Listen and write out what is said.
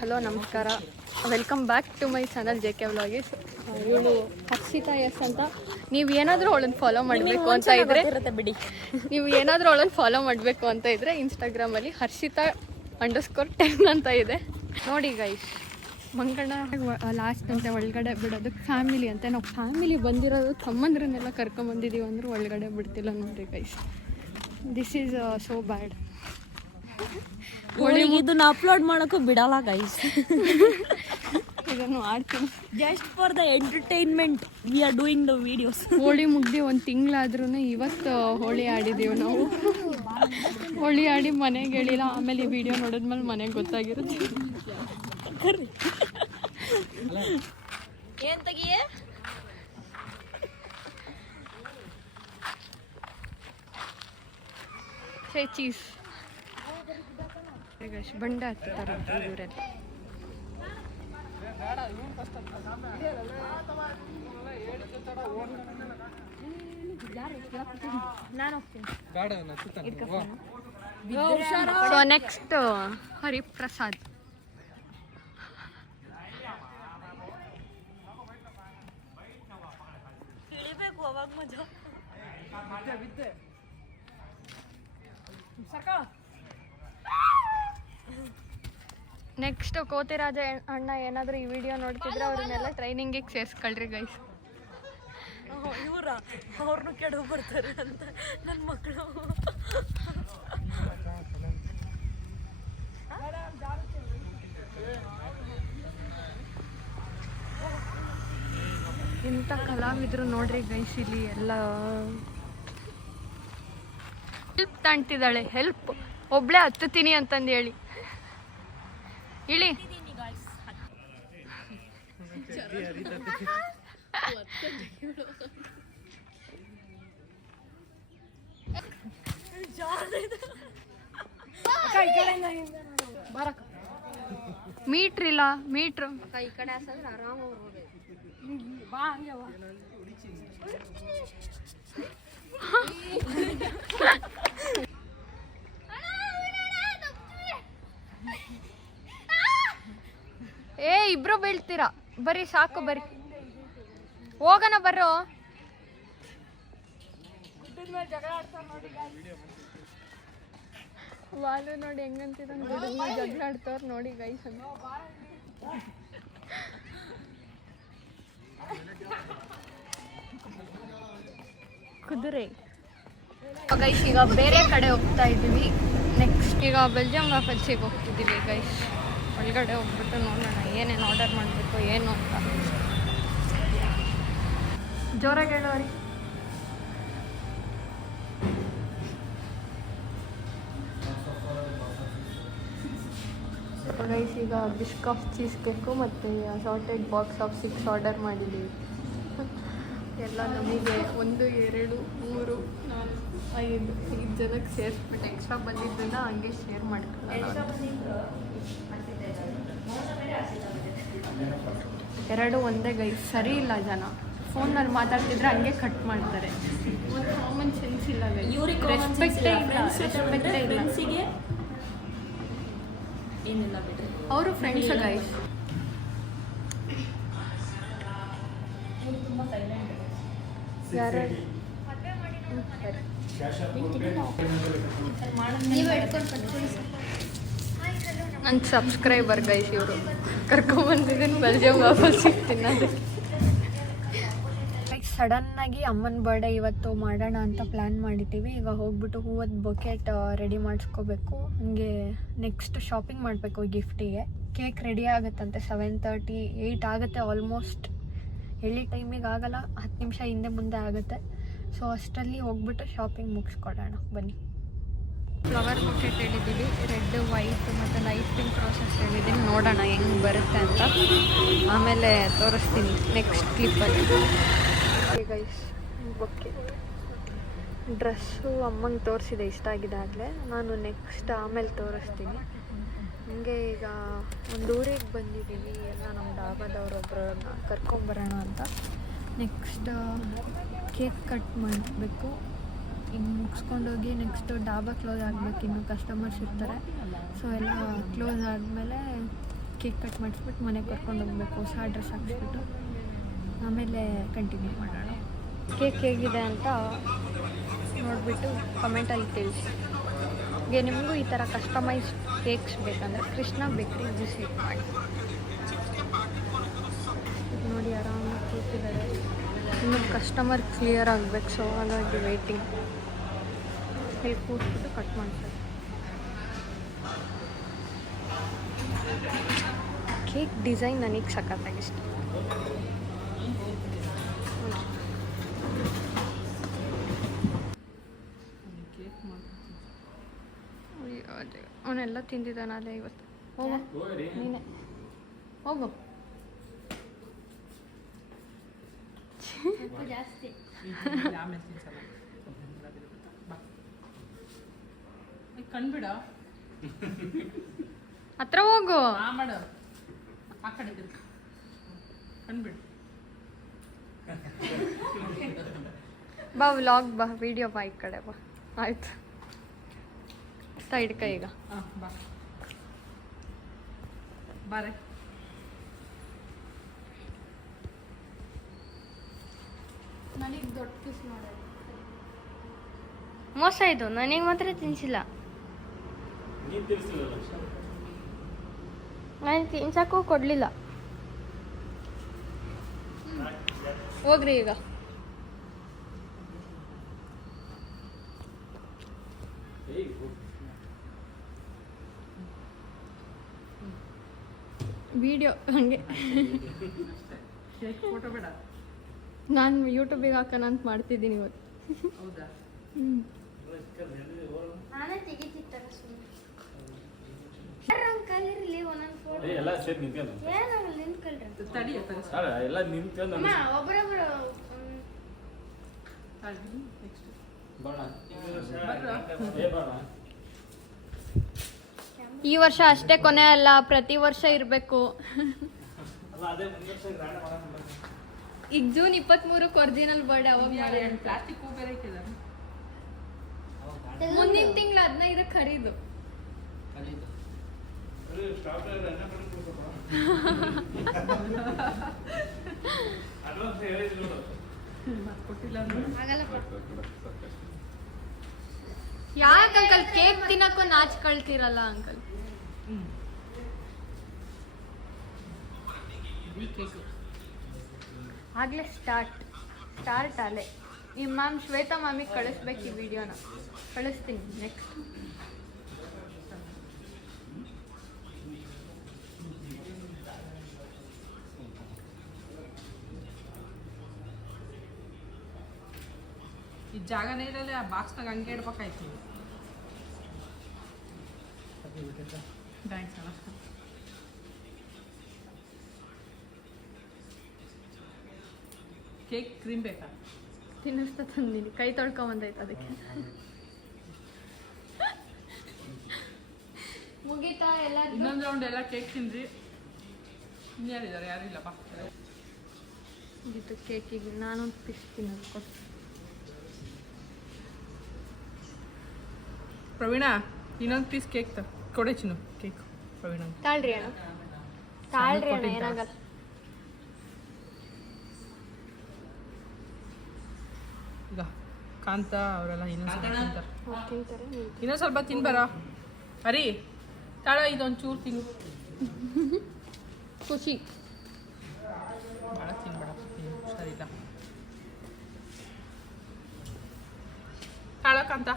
Hello ನಮಸ್ಕಾರ, welcome back to my channel JK vlogs. ಇವಳು Harshita S ಅಂತ. ನೀವು ಏನಾದರೂ ಅವಳನ್ನು ಫಾಲೋ ಮಾಡಬೇಕು ಅಂತ ಇದ್ರೆ ಬಿಡಿ, ನೀವು ಏನಾದರೂ ಅವಳನ್ನು ಫಾಲೋ ಮಾಡಬೇಕು ಅಂತ ಇದ್ರೆ ಇನ್ಸ್ಟಾಗ್ರಾಮಲ್ಲಿ ಹರ್ಷಿತಾ_10 ಅಂತ ಇದೆ ನೋಡಿ ಗೈಸ್. ಮಂಗಣ್ಣ ಲಾಸ್ಟ್ ಅಂತ ಒಳಗಡೆ ಬಿಡೋದಕ್ಕೆ ಫ್ಯಾಮಿಲಿ ಅಂತ, ನಾವು ಫ್ಯಾಮಿಲಿ ಬಂದಿರೋದು ತಮ್ಮಂದ್ರನ್ನೆಲ್ಲ ಕರ್ಕೊಂಬಂದಿದ್ದೀವಿ ಅಂದರೂ ಒಳಗಡೆ ಬಿಡ್ತಿಲ್ಲ ನೋಡಿ ಗೈಸ್. ದಿಸ್ ಈಸ್ ಸೋ ಬ್ಯಾಡ್. ಇದನ್ನ ಅಪ್ಲೋಡ್ ಮಾಡೋಕ್ಕೂ ಬಿಡಲ್ಲ ಗೈಸ್. ಇದನ್ನು ಆಡ್ತೀನಿ just for the entertainment we are doing the videos. Holi ಮುಗ್ದು ಒಂದು ತಿಂಗಳಾದ್ರೂ ಇವತ್ತು ಹೋಳಿ ಆಡಿದ್ದೀವಿ ನಾವು. ಹೋಳಿ ಆಡಿ ಮನೆಗೆ ಹೇಳಿಲ್ಲ, ಆಮೇಲೆ ಈ ವಿಡಿಯೋ ನೋಡಿದ್ಮೇಲೆ ಮನೆಗೆ ಗೊತ್ತಾಗಿರುತ್ತೆ. ಏನ್ ತೆಗಿಯೇ ಚೀಸ್ ಬಂಡೆ ಹತ್ತಾರಂತೆ ಊರಲ್ಲಿ. So next Hariprasad. ಇಳಿಬೇಕು ಅವಾಗ ಮಜಾ. ನೆಕ್ಸ್ಟ್ ಕೋತಿರಾಜ ಅಣ್ಣ ಏನಾದರೂ ಈ ವಿಡಿಯೋ ನೋಡ್ತಿದ್ರೆ ಅವ್ರನ್ನೆಲ್ಲ ಟ್ರೈನಿಂಗಿಗೆ ಸೇರಿಸ್ಕೊಳ್ರಿ ಗೈಸ್. ಅವ್ರನ್ನೂ ಕೆಡವು ಬರ್ತಾರೆ ಅಂತ ನನ್ನ ಮಕ್ಕಳು. ಇಂಥ ಕಲಾವಿದರು ನೋಡ್ರಿ ಗೈಸ್, ಇಲ್ಲಿ ಎಲ್ಲ ಹೆಲ್ಪ್ ತಾಣ್ತಿದ್ದಾಳೆ. ಹೆಲ್ಪ್ ಒಬ್ಳೆ ಹತ್ತುತ್ತೀನಿ ಅಂತಂದು ಹೇಳಿ ಇಳಿ. ಮೀಟ್ರ್ ಇಲ್ಲ, ಮೀಟ್ರ್ ಈ ಕಡೆ ಹಾಸಿದ್ರೆ ಆರಾಮ ಬಾ. ಹಂಗೆ ಇಬ್ರು ಬೀಳ್ತೀರಾ, ಬರೀ ಸಾಕು, ಬರೀ ಹೋಗೋಣ ಬರೋ. ವಾಲು ನೋಡಿ ಹೆಂಗಂತಿದ, ಜಗಳ ಆಡ್ತವ್ರು ನೋಡಿ ಗೈಸ್ ಅಂತ. ಕುದುರೆ ಗೈಸ್. ಈಗ ಬೇರೆ ಕಡೆ ಹೋಗ್ತಾ ಇದ್ದೀವಿ. ನೆಕ್ಸ್ಟ್ ಈಗ ಬೆಲ್ಜಿಯಂ ವಾಫಲ್ಸಿಗೆ ಹೋಗ್ತಿದ್ದೀವಿ ಗೈಸ್. ಒಳಗಡೆ ಹೋಗ್ಬಿಟ್ಟು ನೋಡೋಣ ಏನೇನು ಆರ್ಡರ್ ಮಾಡಬೇಕು ಏನು ಅಂತ. ಜೋರಾಗಿ ಹೇಳೋರಿ. ಗೈಸ್ ಈಗ ಬಿಸ್ಕಫ್ ಚೀಸ್ ಕೇಕು ಮತ್ತು ಸಾರ್ಟೆಡ್ ಬಾಕ್ಸ್ ಆಫ್ 6 ಆರ್ಡರ್ ಮಾಡಿದ್ದೀವಿ. ಎಲ್ಲ ನಮಗೆ 1, 2, 3, 4, 5 ಜನಕ್ಕೆ ಸೇರಿಸ್ಬಿಟ್ಟು ಎಕ್ಸ್ಟ್ರಾ ಬಂದಿದ್ದನ್ನ ಹಂಗೆ ಶೇರ್ ಮಾಡ್ಕೊಳ್ಳೋಣ. 2 ಒಂದೇ ಗೈಸ್. ಸರಿ ಇಲ್ಲ ಜನ, ಫೋನಲ್ಲಿ ಮಾತಾಡ್ತಿದ್ರೆ ಹಂಗೆ ಕಟ್ ಮಾಡ್ತಾರೆ. ಒಂದು ಕಾಮನ್ ಸೆನ್ಸ್ ಇಲ್ಲ ಗೈಸ್. ರೆಸ್ಪೆಕ್ಟೇ ಇಲ್ಲ. ಏನಿಲ್ಲ ಬಿಡ್ರಿ, ಅವರು ಫ್ರೆಂಡ್ಸ್ ಗೈಸ್. ಯಾರು ನನ್ನ ಸಬ್ಸ್ಕ್ರೈಬರ್ ಗೈಸ್. ಇವರು ಕರ್ಕೊಂಬಂದಿದ್ದೀನಿ ಬೆಲ್ಜಿಯಂ ವಾಪಸ್ ತಿನ್ನೋದು. ಸಡನ್ನಾಗಿ ಅಮ್ಮನ ಬರ್ಡೇ ಇವತ್ತು ಮಾಡೋಣ ಅಂತ ಪ್ಲ್ಯಾನ್ ಮಾಡಿದ್ದೀವಿ. ಈಗ ಹೋಗ್ಬಿಟ್ಟು ಹೂವದ ಬೊಕೆಟ್ ರೆಡಿ ಮಾಡಿಸ್ಕೋಬೇಕು. ಹಾಗೆ ನೆಕ್ಸ್ಟ್ ಶಾಪಿಂಗ್ ಮಾಡಬೇಕು ಗಿಫ್ಟಿಗೆ. ಕೇಕ್ ರೆಡಿ ಆಗುತ್ತಂತೆ 7:30, 8 ಆಗುತ್ತೆ ಆಲ್ಮೋಸ್ಟ್. ಹೇಳಿ ಟೈಮಿಗೆ ಆಗಲ್ಲ, 10 ನಿಮಿಷ ಹಿಂದೆ ಮುಂದೆ ಆಗುತ್ತೆ. ಸೊ ಅಷ್ಟರಲ್ಲಿ ಹೋಗ್ಬಿಟ್ಟು ಶಾಪಿಂಗ್ ಮುಗಿಸ್ಕೊಳ್ಳೋಣ ಬನ್ನಿ. ಫ್ಲವರ್ ಬೊಕೆಟ್ ಹೇಳಿದ್ದೀವಿ, ರೆಡ್, ವೈಟ್ ಮತ್ತು ಲೈಟ್ ಪಿಂಕ್ ಪ್ರೋಸೆಸ್ ಹೇಳಿದ್ದೀನಿ. ನೋಡೋಣ ಹೆಂಗೆ ಬರುತ್ತೆ ಅಂತ, ಆಮೇಲೆ ತೋರಿಸ್ತೀನಿ ನೆಕ್ಸ್ಟ್ ಕ್ಲಿಪ್ಪಲ್ಲಿ. ಗೈಸ್ ಬೊಕೆಟ್ ಡ್ರೆಸ್ಸು ಅಮ್ಮಂಗೆ ತೋರಿಸಿದೆ, ಇಷ್ಟ ಆಗಿದೆ ಆಗಲೇ. ನಾನು ನೆಕ್ಸ್ಟ್ ಆಮೇಲೆ ತೋರಿಸ್ತೀನಿ. ಹಂಗೆ ಈಗ ಒಂದು ಊರಿಗೆ ಬಂದಿದ್ದೀವಿ, ಎಲ್ಲ ನಮ್ಮ ಡಾಬಾದವ್ರೊಬ್ಬರನ್ನ ಕರ್ಕೊಂಬರೋಣ ಅಂತ. ನೆಕ್ಸ್ಟ್ ಕೇಕ್ ಕಟ್ ಮಾಡಬೇಕು. ಹಿಂಗೆ ಮುಗಿಸ್ಕೊಂಡೋಗಿ ನೆಕ್ಸ್ಟು ಡಾಬಾ ಕ್ಲೋಸ್ ಆಗಬೇಕು. ಇನ್ನು ಕಸ್ಟಮರ್ಸ್ ಇರ್ತಾರೆ. ಸೊ ಎಲ್ಲ ಕ್ಲೋಸ್ ಆದಮೇಲೆ ಕೇಕ್ ಕಟ್ ಮಾಡಿಸ್ಬಿಟ್ಟು ಮನೆಗೆ ಕರ್ಕೊಂಡು ಹೋಗ್ಬೇಕು, ಹೊಸ ಡ್ರೆಸ್ ಹಾಕ್ಸ್ಬಿಟ್ಟು ಆಮೇಲೆ ಕಂಟಿನ್ಯೂ ಮಾಡೋಣ. ಕೇಕ್ ಹೇಗಿದೆ ಅಂತ ನೋಡಿಬಿಟ್ಟು ಕಮೆಂಟಲ್ಲಿ ತಿಳಿಸಿ. ಹಾಗೆ ನಿಮಗೂ ಈ ಥರ ಕಸ್ಟಮೈಸ್ಡ್ ಕೇಕ್ಸ್ ಬೇಕಂದರೆ ಕೃಷ್ಣ ಬೇಕ್ರಿ ವಿಸಿಟ್ ಮಾಡಿ. ನೋಡಿ ಆರಾಮಾಗಿ ಕೂತಿದ್ದಾರೆ. ಇನ್ನು ಕಸ್ಟಮರ್ ಕ್ಲಿಯರ್ ಆಗಬೇಕು, ಸೊ ಹಾಗಾಗಿ ವೆಯ್ಟಿಂಗ್. ಇಲ್ಲಿ ಕೂತ್ಬಿಟ್ಟು ಕಟ್ ಮಾಡ್ತಾರೆ. ಕೇಕ್ ಡಿಸೈನ್ ನನಗೆ ಸಖತ್ತಾಗಿ ಇಷ್ಟ. ಅವನೆಲ್ಲ ತಿಂದಿದ್ದಾನಲ್ಲೇ ಇವತ್ತು. ಹೋಗು ನೀನೆ ಹೋಗು. ಜಾಸ್ತಿ ಕಣ್ಬಿಡ ಹತ್ರ ಹೋಗು. ಮಾಡು ಆ ಕಡೆ ಕಣ್ಬಿಡು. ಬಾ ವ್ಲಾಗ್ ಬಾ, ವಿಡಿಯೋ ಬಾ, ಈ ಕಡೆ ಬಾ. ಆಯ್ತು ಸೈಡ್ ಕೈ ಈಗ. ಬಾ ಬಾರೆ. ನನಗೆ ದೊಡ್ಡ ಪೀಸ್ ಮಾಡೋದು ಮೋಸ ಇದು, ನನಗೆ ಮಾತ್ರ ತಿನ್ಸಿಲ್ಲ. ನಾನು ತಿನ್ಸಕ್ಕೂ ಕೊಡಲಿಲ್ಲ. ಹೋಗ್ರಿ ಈಗ. ವಿಡಿಯೋ ಹಂಗೆ ಫೋಟೋ ಬೇಡ. ನಾನು ಯೂಟ್ಯೂಬಿಗೆ ಹಾಕೋಣ ಅಂತ ಮಾಡ್ತಿದ್ದೀನಿ ಇವತ್ತು. ಹೌದಾ? ನಾನೇ ತೆಗಿತಿತ್ತ ಎಲ್ಲ ಸೇರಿ ನಿಂತ್ಕೊಂಡು ಏನಾಗಲ್ಲ ನಿಂತ್ಕೊಳ್ರಿ ತಡಿ ಎಲ್ಲ ನಿಂತ್ಕೊಂಡು ಒಬ್ಬರೊಬ್ರು ಈ ವರ್ಷ ಅಷ್ಟೇ ಕೊನೆ ಅಲ್ಲ, ಪ್ರತಿ ವರ್ಷ ಇರಬೇಕು. ಈಗ ಜೂನ್ 23ಕ್ಕೆ ಒರಿಜಿನಲ್ ಬರ್ಡೇ, ಅವಾಗ ಪ್ಲಾಸ್ಟಿಕ್ ಹೂ ಬೇರೆ ಇಟ್ಟಿದ್ದಾರೆ. ಮುಂದಿನ ತಿಂಗಳು 15 ಖರೀದು. ಕೊಟ್ಟಿಲ್ಲ ಯಾಕೆ ಅಂಕಲ್ ಕೇಕ್ ತಿನ್ನಕ್ಕೂ ನಾಚ್ಕೊಳ್ತಿರಲ್ಲ ಅಂಕಲ್? ಆಗ್ಲೇ ಸ್ಟಾರ್ಟ್ ಅಲ್ಲೇ. ಈ ಮ್ಯಾಮ್ ಶ್ವೇತಾ ಮ್ಯಾಮಿಗೆ ಕಳಿಸ್ಬೇಕು ಈ ವಿಡಿಯೋನ. ಕಳಿಸ್ತೀನಿ ನೆಕ್ಸ್ಟ್. ಈ ಜಾಗನೇ ಇರಲ್ಲ, ಆ ಬಾಕ್ಸ್ನಾಗ ಹಂಗೆ ಇಡ್ಬೇಕಾಯ್ತು. ಥ್ಯಾಂಕ್ಸ್ ಅಣ್ಣ. ಕೇಕ್ ಕ್ರೀಮ್ ಬೇಕಾ? ತಿನ್ನಿಸ್ತಾ ತಂದಿನಿ, ಕೈ ತೊಳ್ಕೊಂಬಂದೈತೆ ಅದಕ್ಕೆ. ಮುಗೀತಾ ಎಲ್ಲ? ಇನ್ನೊಂದು ರೌಂಡ್ ಎಲ್ಲ ಕೇಕ್ ತಿಂದ್ರಿ. ಇನ್ಯಾರಿದ್ದಾರೆ? ಯಾರು ಇಲ್ಲಪ್ಪ. ಇದು ಕೇಕಿಗೆ ನಾನೊಂದು ಪೀಸ್ ತಿನ್ನೋದು ಕೊಟ್ಟು. ಪ್ರವೀಣ ಇನ್ನೊಂದು ಪೀಸ್ ಕೇಕ್ ಕೊಡೆ ಚಿನ್ನು. ಕೇಕ್ ಪ್ರವೀಣ ತಾಳ್ರಿ ಅಣ್ಣ ಏನಾಗಲ್ಲ. ಈಗ ಕಾಂತ ಅವರೆಲ್ಲ ಇನ್ನೊಂದು ತಿಂತಾರೆ. ಇನ್ನೊಂದು ಸ್ವಲ್ಪ ತಿನ್ಬಾರ. ಅರಿ ತಾಳ, ಇದೊಂದು ಚೂರು ತಿನ್ನು. ಖುಷಿ ಭಾಳ ತಿನ್ಬೇಡ, ಹುಷಾರಿಲ್ಲ. ತಾಳ ಕಾಂತ.